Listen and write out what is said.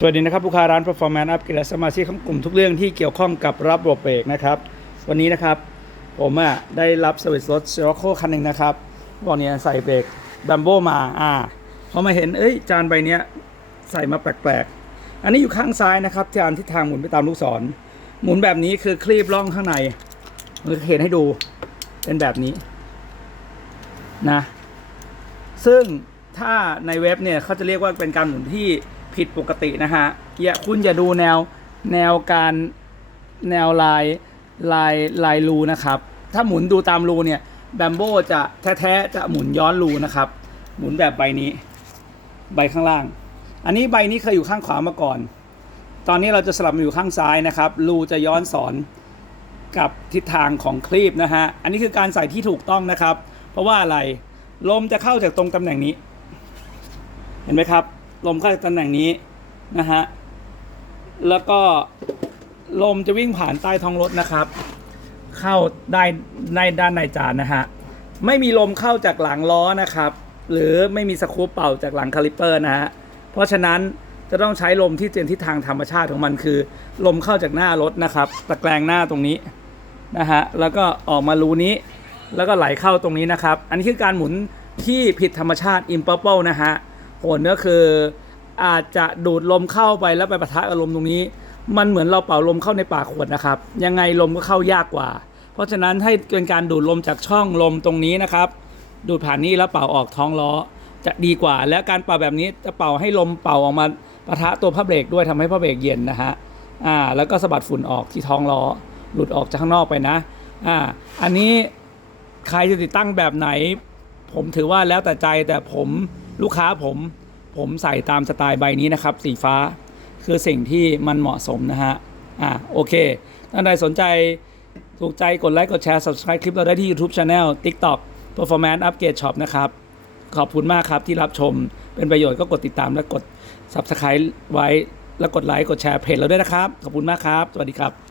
สวัสดีนะครับลูกค้าร้าน Performance Up และสมาชิกของกลุ่มทุกเรื่องที่เกี่ยวข้องกับรับระบบเบรกนะครับ วันนี้นะครับ ผมอะได้รับสวิสรถเซอร์โคคันหนึ่งนะครับบอกเนี่ยใส่เบรกบัมโบมาอ่าพอมาเห็นเอ้ยจานใบเนี้ยใส่มาแปลกๆ อันนี้อยู่ข้างซ้ายนะครับจานทิศทางหมุนไปตามลูกศร หมุนแบบนี้คือคลีบล่องข้างในมือเห็นให้ดูเป็นแบบนี้นะซึ่งถ้าในเว็บเนี่ยเขาจะเรียกว่าเป็นการหมุนที่ ผิดปกตินะฮะอย่าคุณอย่าดูแนวแนวการแนวลายลายลายรูนะครับ ถ้าหมุนดูตามรูเนี่ยแบมโบจะแท้ๆจะหมุนย้อนรูนะครับ หมุนแบบใบนี้ ใบข้างล่าง อันนี้ใบนี้เคยอยู่ข้างขวามาก่อน ตอนนี้เราจะสลับมาอยู่ข้างซ้ายนะครับรูจะย้อนสอนกับทิศทางของคลีปนะฮะ อันนี้คือการใส่ที่ถูกต้องนะครับ เพราะว่าอะไรลมจะเข้าจากตรงตำแหน่งนี้ เห็นไหมครับ ลมเข้าจากตำแหน่งนี้นะฮะแล้วก็ลมจะวิ่งผ่านใต้ท้องรถนะครับ เข้าได้ในด้านในจานนะฮะไม่มีลมเข้าจากหลังล้อนะครับ หรือไม่มีสครูปเป่าจากหลังคาลิปเปอร์นะฮะเพราะฉะนั้นจะต้องใช้ลมที่เป็นทิศทางธรรมชาติของมันคือ ลมเข้าจากหน้ารถนะครับตะแกรงหน้าตรงนี้นะฮะแล้วก็ออกมารูนี้ แล้วก็ไหลเข้าตรงนี้นะครับ อันนี้คือการหมุนที่ผิดธรรมชาติ improper นะฮะ ผลก็คืออาจจะดูดลมเข้าไปแล้วไปปะทะกับลมตรงนี้ มันเหมือนเราเป่าลมเข้าในปากขวดนะครับ ยังไงลมก็เข้ายากกว่า เพราะฉะนั้นให้เป็นการดูดลมจากช่องลมตรงนี้นะครับ ดูดผ่านนี้แล้วเป่าออกท้องล้อ จะดีกว่า แล้วการเป่าแบบนี้จะเป่าให้ลมเป่าออกมาปะทะตัวผ้าเบรกด้วยทำให้ผ้าเบรกเย็นนะฮะอ่าแล้วก็สะบัดฝุ่นออกที่ท้องล้อหลุดออกจากข้างนอกไปนะอ่าอันนี้ใครจะติดตั้งแบบไหน ผมถือว่าแล้วแต่ใจแต่ผม ลูกค้าผมผมใส่ตามสไตล์ใบนี้นะครับ สีฟ้าคือสิ่งที่มันเหมาะสมนะฮะ อ่าโอเค ท่านใดสนใจถูกใจกดไลค์กดแชร์ subscribe คลิปเราได้ที่ YouTube Channel TikTok Performance Upgrade Shop นะครับ ขอบคุณมากครับที่รับชมเป็นประโยชน์ก็กดติดตามและกด subscribe ไว้ แล้วกดไลค์กดแชร์เพจเราด้วยนะครับ ขอบคุณมากครับ สวัสดีครับ